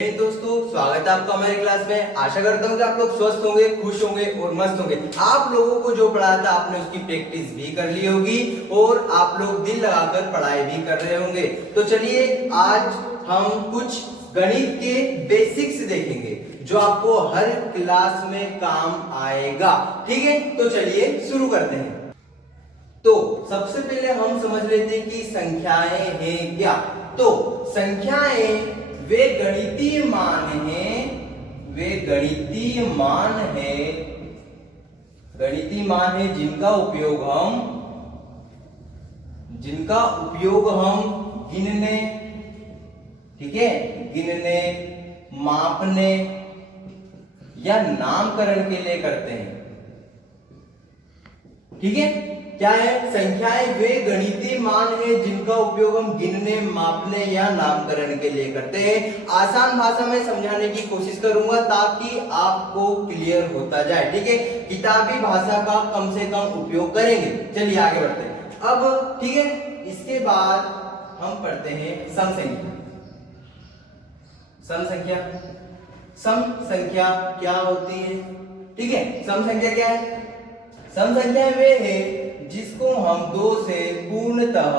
दोस्तों, स्वागत है आपका हमारे क्लास में। आशा करता हूँ कि आप लोग स्वस्थ होंगे, खुश होंगे और मस्त होंगे। आप लोगों को जो पढ़ाया था आपने उसकी प्रैक्टिस भी कर ली होगी और आप लोग दिल लगाकर पढ़ाई भी कर रहे होंगे। तो चलिए आज हम कुछ गणित के बेसिक्स देखेंगे जो आपको हर क्लास में काम आएगा। ठीक है, तो चलिए शुरू करते हैं। तो सबसे पहले हम समझ लेते हैं कि संख्याएं हैं क्या। तो संख्याएं वे गणितीय मान हैं, गणितीय मान है जिनका उपयोग हम गिनने, ठीक है, गिनने, मापने या नामकरण के लिए करते हैं। ठीक है, क्या है? संख्याएं वे गणितीय मान है जिनका उपयोग हम गिनने, मापने या नामकरण के लिए करते हैं। आसान भाषा में समझाने की कोशिश करूंगा ताकि आपको क्लियर होता जाए। ठीक है, किताबी भाषा का कम से कम उपयोग करेंगे। चलिए आगे बढ़ते हैं। अब ठीक है, इसके बाद हम पढ़ते हैं सम संख्या। सम संख्या क्या होती है? ठीक है, सम संख्या क्या है? सम संख्या वे है जिसको हम 2 से पूर्णतः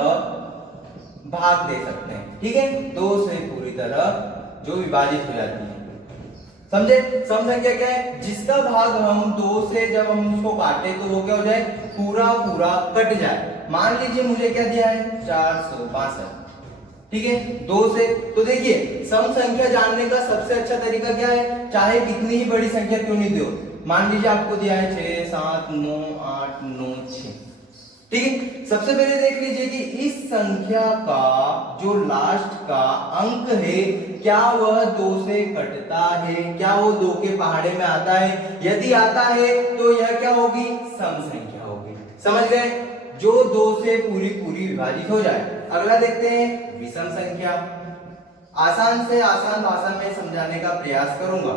भाग दे सकते हैं। ठीक है, 2 से पूरी तरह जो विभाजित हो जाती है। समझे? सम संख्या क्या है? जिसका भाग हम 2 से जब हम उसको काटे तो वो क्या हो जाए? पूरा पूरा कट जाए। मान लीजिए मुझे क्या दिया है? 462। ठीक है, 2 से। तो देखिए सम संख्या जानने का सबसे अच्छा तरीका क्या है? चाहे कितनी ही बड़ी संख्या क्यों नहीं दो, मान लीजिए आपको दिया है 6, 7, 9, 8, 9, 6। ठीक है, सबसे पहले देख लीजिए कि इस संख्या का जो लास्ट का अंक है क्या वह 2 से कटता है? क्या वो 2 के पहाड़े में आता है? यदि आता है तो यह क्या होगी? सम संख्या होगी। समझ गए? जो 2 से पूरी पूरी विभाजित हो जाए। अगला देखते हैं विषम संख्या। आसान से आसान भाषा में समझाने का प्रयास करूंगा।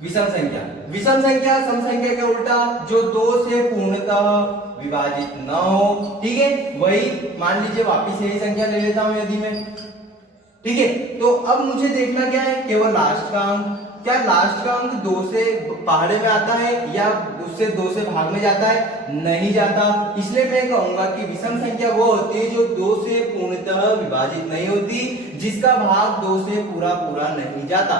विषम संख्या सम संख्या का उल्टा, जो 2 से पूर्णतः विभाजित न हो। ठीक है, वही मान लीजिए वापिस यही संख्या ले लेता हूं यदि मैं। ठीक है, तो अब मुझे देखना क्या है? केवल लास्ट का अंक। क्या लास्ट का अंक 2 से पहाड़े में आता है या उससे 2 से भाग में जाता है? नहीं जाता। इसलिए मैं कहूंगा कि विषम संख्या वो होती है जो 2 से पूर्णतः विभाजित नहीं होती, जिसका भाग 2 से पूरा पूरा नहीं जाता।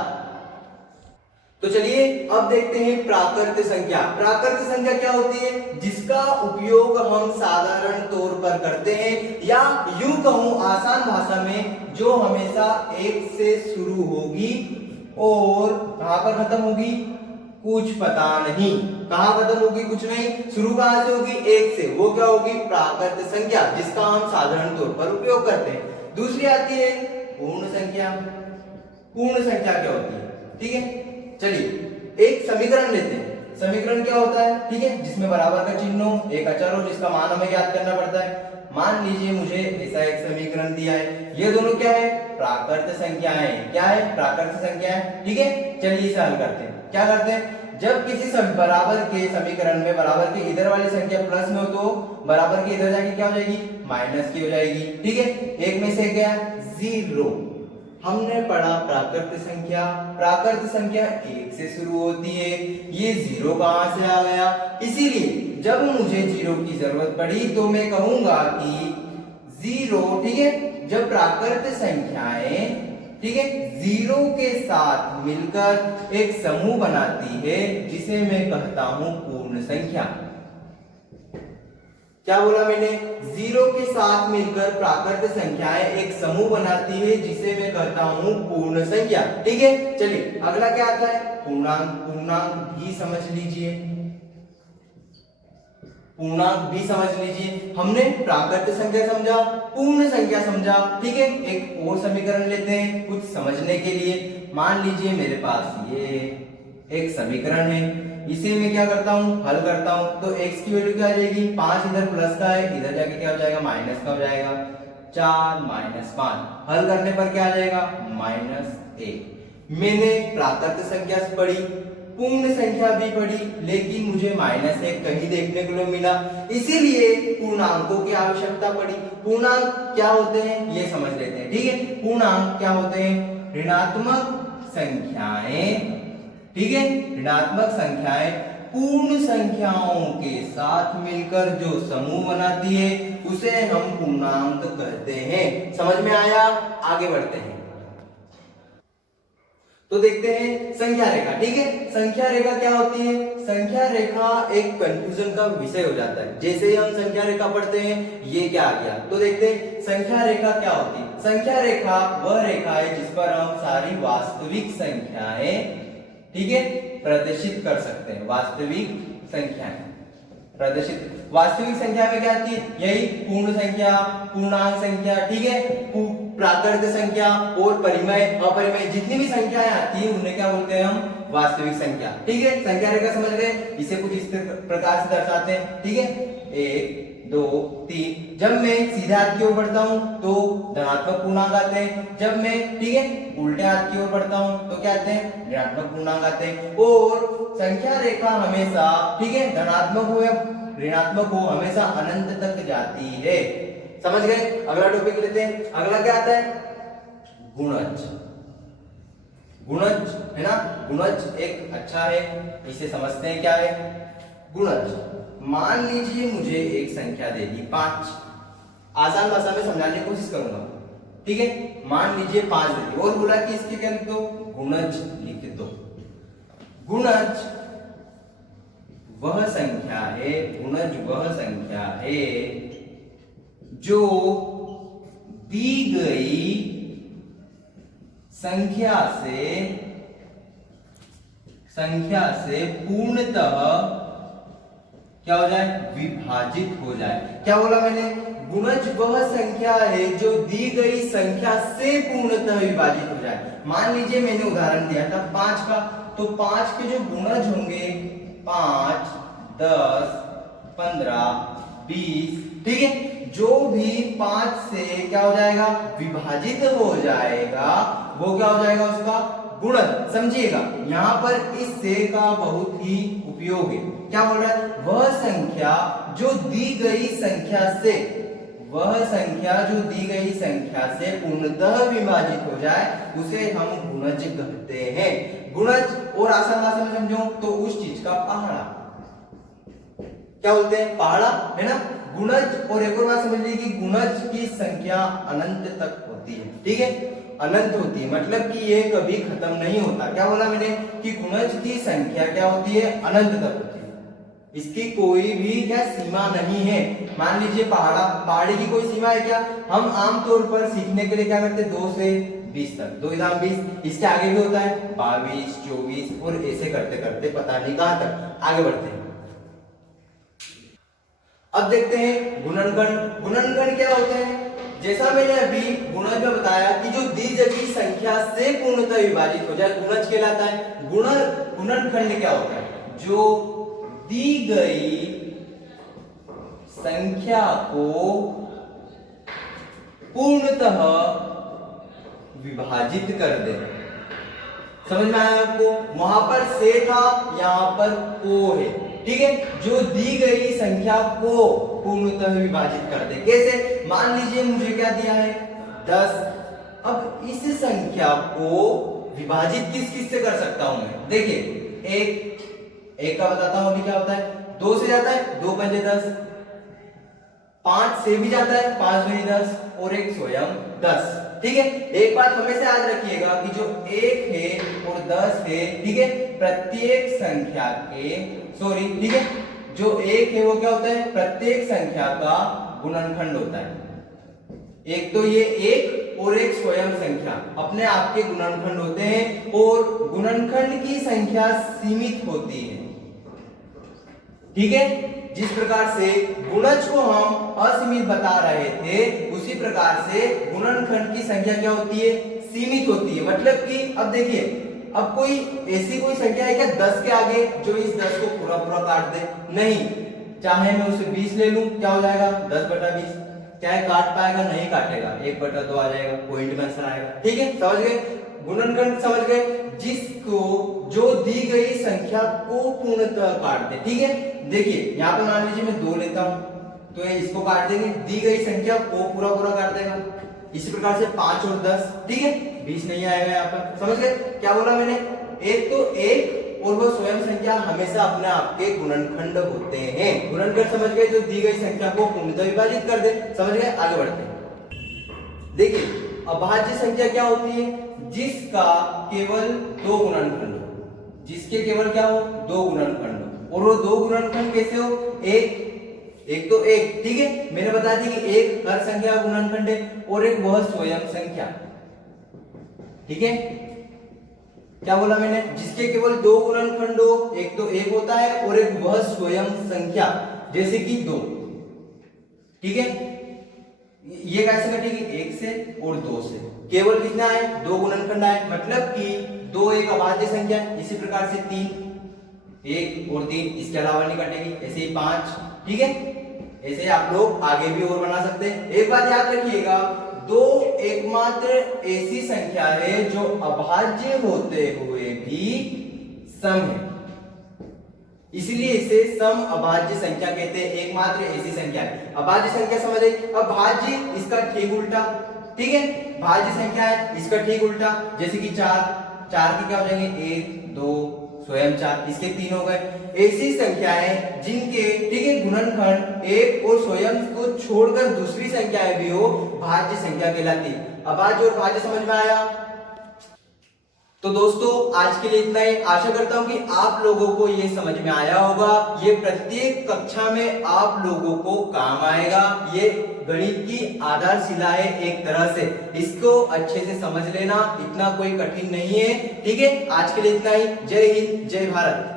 तो चलिए अब देखते हैं प्राकृत संख्या। प्राकृत संख्या क्या होती है? जिसका उपयोग हम साधारण तौर पर करते हैं, या यूं कहूं आसान भाषा में, जो हमेशा 1 से शुरू होगी और कहां पर खत्म होगी? कुछ पता नहीं। कहां खत्म होगी? कुछ नहीं। शुरू कहां से होगी? 1 से। वो क्या होगी? प्राकृत संख्या, जिसका हम साधारण तौर पर उपयोग करते हैं। दूसरी आती है पूर्ण संख्या। पूर्ण संख्या क्या होती है? ठीक है, चलिए एक समीकरण लेते हैं। समीकरण क्या होता है? ठीक है, जिसमें बराबर का चिन्ह हो, एक अचर हो जिसका मान हमें ज्ञात करना पड़ता है। मान लीजिए मुझे ऐसा एक समीकरण दिया है। ये दोनों क्या है? प्राकृत संख्याएं। क्या है? प्राकृत संख्याएं। ठीक है, चलिए इसे हल करते हैं। क्या करते हैं? जब किसी बराबर के समीकरण में बराबर के इधर वाली संख्या प्लस में हो तो बराबर के इधर जाके क्या हो जाएगी? माइनस की हो जाएगी। ठीक है, एक में से गया 0। हमने पढ़ा प्राकृत संख्या। प्राकृत संख्या 1 से शुरू होती है। ये 0 कहां से आ गया? इसीलिए जब मुझे 0 की जरूरत पड़ी तो मैं कहूंगा कि 0, ठीक है, जब प्राकृत संख्याएं, ठीक है, 0 के साथ मिलकर एक समूह बनाती है जिसे मैं कहता हूं पूर्ण संख्या। क्या बोला मैंने? 0 के साथ मिलकर प्राकृत संख्याएं एक समूह बनाती है जिसे मैं कहता हूं पूर्ण संख्या। ठीक है, चलिए अगला क्या आता है? पूर्णांक। पूर्णांक भी समझ लीजिए। पूर्णांक भी समझ लीजिए। हमने प्राकृत संख्या समझा, पूर्ण संख्या समझा। ठीक है, एक और समीकरण लेते हैं कुछ समझने के लिए। मान लीजिए मेरे पास ये एक समीकरण है, इसे मैं क्या करता हूं? हल करता हूं। तो x की वैल्यू क्या आ जाएगी? 5 इधर प्लस का है, इधर जाके क्या हो जाएगा? माइनस का हो जाएगा। 4 - 5 हल करने पर क्या आ जाएगा? -1। मैंने प्राकृत संख्या पढ़ी, पूर्ण संख्या भी पढ़ी, लेकिन मुझे -1 कहीं देखने को नहीं मिला, इसीलिए पूर्णांकों की आवश्यकता पड़ी। पूर्णांक क्या होते हैं ये समझ लेते हैं। ठीक है, पूर्णांक क्या होते हैं? ऋणात्मक संख्याएं, ठीक है, ऋणात्मक संख्याएं पूर्ण संख्याओं के साथ मिलकर जो समूह बनाती है उसे हम पूर्णांक कहते हैं। समझ में आया? आगे बढ़ते हैं तो देखते हैं संख्या रेखा। ठीक है, संख्या रेखा क्या होती है? संख्या रेखा एक कंफ्यूजन का विषय हो जाता है। जैसे ही हम संख्या रेखा पढ़ते हैं ये क्या आ गया, तो देखते हैं संख्या रेखा क्या होती है। संख्या रेखा वह रेखा है जिस पर हम सारी वास्तविक संख्याएं, ठीक है, प्रदर्शित कर सकते हैं। वास्तविक संख्याएं प्रदर्शित, वास्तविक संख्या में क्या आती है? यही पूर्ण संख्या, पूर्णांक संख्या, ठीक है, प्राकृत संख्या और परिमेय, अपरिमेय, जितनी भी संख्याएं आती है उन्हें क्या बोलते हैं हम? वास्तविक संख्या। ठीक है, संख्या रेखा समझ गए? इसे कुछ इस प्रकार से दर्शाते हैं। ठीक है, 1 2 3। जब मैं सीधे हाथ की ओर बढ़ता हूं तो धनात्मक पूर्णांक आते हैं। जब मैं, ठीक है, उल्टे हाथ की ओर बढ़ता हूं तो क्या आते हैं? ऋणात्मक पूर्णांक आते हैं। और संख्या रेखा हमेशा, ठीक है, धनात्मक हो या ऋणात्मक हो, हमेशा अनंत तक जाती है। समझ गए? अगला टॉपिक लेते हैं। अगला क्या आता है? गुणज। गुणज है ना, गुणज एक अच्छा है, इसे समझते हैं क्या है गुणज। मान लीजिए मुझे एक संख्या दे दी 5, आसान भाषा में समझाने की कोशिश करूंगा। ठीक है, मान लीजिए 5 दे दी और बोला कि इसके क्या लिख दो? गुणज लिख दो। गुणज वह संख्या है, गुणज वह संख्या है जो दी गई संख्या से पूर्णतः क्या हो जाए? विभाजित हो जाए। क्या बोला मैंने? गुणज वह संख्या है जो दी गई संख्या से पूर्णतः विभाजित हो जाए। मान लीजिए मैंने उदाहरण दिया था 5 का, तो 5 के जो गुणज होंगे 5 10 15 20, ठीक है, जो भी 5 से क्या हो जाएगा? विभाजित हो जाएगा, वो क्या हो जाएगा? उसका गुणज। समझिएगा, यहां पर इस से का बहुत ही उपयोग है। क्या बोल रहा है? वह संख्या जो दी गई संख्या से, वह संख्या जो दी गई संख्या से पूर्णतः विभाजित हो जाए उसे हम गुणज कहते हैं। गुणज, और आसान भाषा में समझो तो उस चीज का पहाड़ा, क्या बोलते हैं? पहाड़ा, है ना। गुणज, और एक और बात समझ लीजिए कि गुणज की संख्या अनंत तक होती है। ठीक है, अनंत होती है, मतलब कि ये कभी खत्म नहीं होता। क्या बोला मैंने? कि गुणज की संख्या क्या होती है? अनंत तक होती है, इसकी कोई भी क्या सीमा नहीं है। मान लीजिए पहाड़ी की कोई सीमा है क्या? हम आमतौर पर सीखने के लिए क्या करते हैं? 2 से 20 तक, 2 दाम 20, इसके आगे भी होता है 22 24, और ऐसे करते करते पता नहीं कहां तक आगे बढ़ते हैं। अब देखते हैं गुणनखंड। गुणनखंड क्या होते हैं? जैसा मैंने अभी गुणज में बताया कि जो दी गई संख्या से पूर्णतः विभाजित हो जाए गुणज कहलाता है। गुणनखंड क्या होता है? जो दी गई संख्या को पूर्णतः विभाजित कर दे। समझ में आया आपको? वहां पर से था, यहां पर को है। ठीक है, जो दी गई संख्या को पूर्णतः विभाजित कर दे। कैसे? मान लीजिए मुझे क्या दिया है? 10। अब इस संख्या को विभाजित किस किस से कर सकता हूं मैं? देखिए, एक का बताता हूं अभी क्या होता है। 2 से जाता है, 2 पंजे 10, 5 से भी जाता है, 5 दूनी 10, और एक स्वयं 10। ठीक है, एक बात हमेशा याद रखिएगा कि जो 1 है और 10 है, ठीक है, प्रत्येक संख्या के, ठीक है, जो 1 है वो क्या होता है? प्रत्येक संख्या का गुणनखंड होता है। एक तो ये 1 और एक स्वयं संख्या अपने आप के गुणनखंड होते हैं, और गुणनखंड की संख्या सीमित होती है। ठीक है, जिस प्रकार से गुणज को हम असीमित बता रहे थे, उसी प्रकार से गुणनखंड की संख्या क्या होती है? सीमित होती है। मतलब कि अब देखिए, अब कोई ऐसी कोई संख्या है क्या 10 के आगे जो इस 10 को पूरा पूरा काट दे? नहीं, चाहे मैं उसे 20 ले लूं, क्या हो जाएगा? 10/20। क्या है, काट पाएगा? नहीं काटेगा, 1/2 आ जाएगा, पॉइंट में आंसर आएगा। ठीक है, समझ गए? गुणनखंड समझ गए, जिसको जो दी गई संख्या को पूर्णतः काट दे। ठीक है, देखिए यहाँ पर मान लीजिए मैं 2 लेता हूं, तो ये इसको काट देंगे, दी गई संख्या को पूरा पूरा काट देगा। इसी प्रकार से 5 और 10, ठीक है, 20 नहीं आएगा यहाँ पर, समझ गए क्या बोला मैंने? एक तो एक और वो स्वयं संख्या हमेशा अपने आप के गुणनखंड होते हैं। गुणनखंड समझ गए, जो दी गई संख्या को पूर्णतः विभाजित कर दे, समझ गए? आगे बढ़ते हैं। देखिए अभाज्य संख्या क्या होती है? जिसका केवल दो गुणनखंड हो, जिसके केवल क्या हो? दो गुणनखंड हो। और वो दो गुणनखंड कैसे हो? एक तो एक, ठीक है, मैंने बता दी कि एक हर संख्या का गुणनखंड है और एक वह स्वयं संख्या, ठीक है। क्या बोला मैंने? जिसके केवल दो गुणनखंड हो, एक तो एक होता है और एक वह स्वयं संख्या, जैसे कि 2, ठीक है। ये कैसे घटेगी? 1 से और 2 से। केवल कितना है? दो गुणनखंड आए, मतलब कि 2 एक अभाज्य संख्या है। इसी प्रकार से 3, 1 और 3 इसके अलावा नहीं घटेगी, ऐसे ही 5, ठीक है। ऐसे आप लोग आगे भी और बना सकते हैं। एक बात याद रखिएगा, 2 एकमात्र ऐसी संख्या है जो अभाज्य होते हुए भी सम है, इसलिए इसे सम अभाज्य संख्या कहते हैं। एकमात्र ऐसी संख्या है। अभाज्य संख्या समझ आई? अब भाज्य इसका ठीक उल्टा, ठीक है। भाज्य संख्या है इसका ठीक उल्टा, जैसे कि 4 के क्या हो जाएंगे? 1 2 स्वयं 4, इसके 3 हो गए। ऐसी संख्याएं जिनके, ठीक है, गुणनखंड एक और स्वयं को छोड़कर दूसरी संख्याएं भी हो, भाज्य संख्या कहलाती है। अभाज्य और भाज्य समझ में आया? तो दोस्तों आज के लिए इतना ही। आशा करता हूं कि आप लोगों को ये समझ में आया होगा। ये प्रत्येक कक्षा में आप लोगों को काम आएगा। ये गणित की आधारशिला है एक तरह से, इसको अच्छे से समझ लेना, इतना कोई कठिन नहीं है, ठीक है। आज के लिए इतना ही। जय हिंद, जय भारत।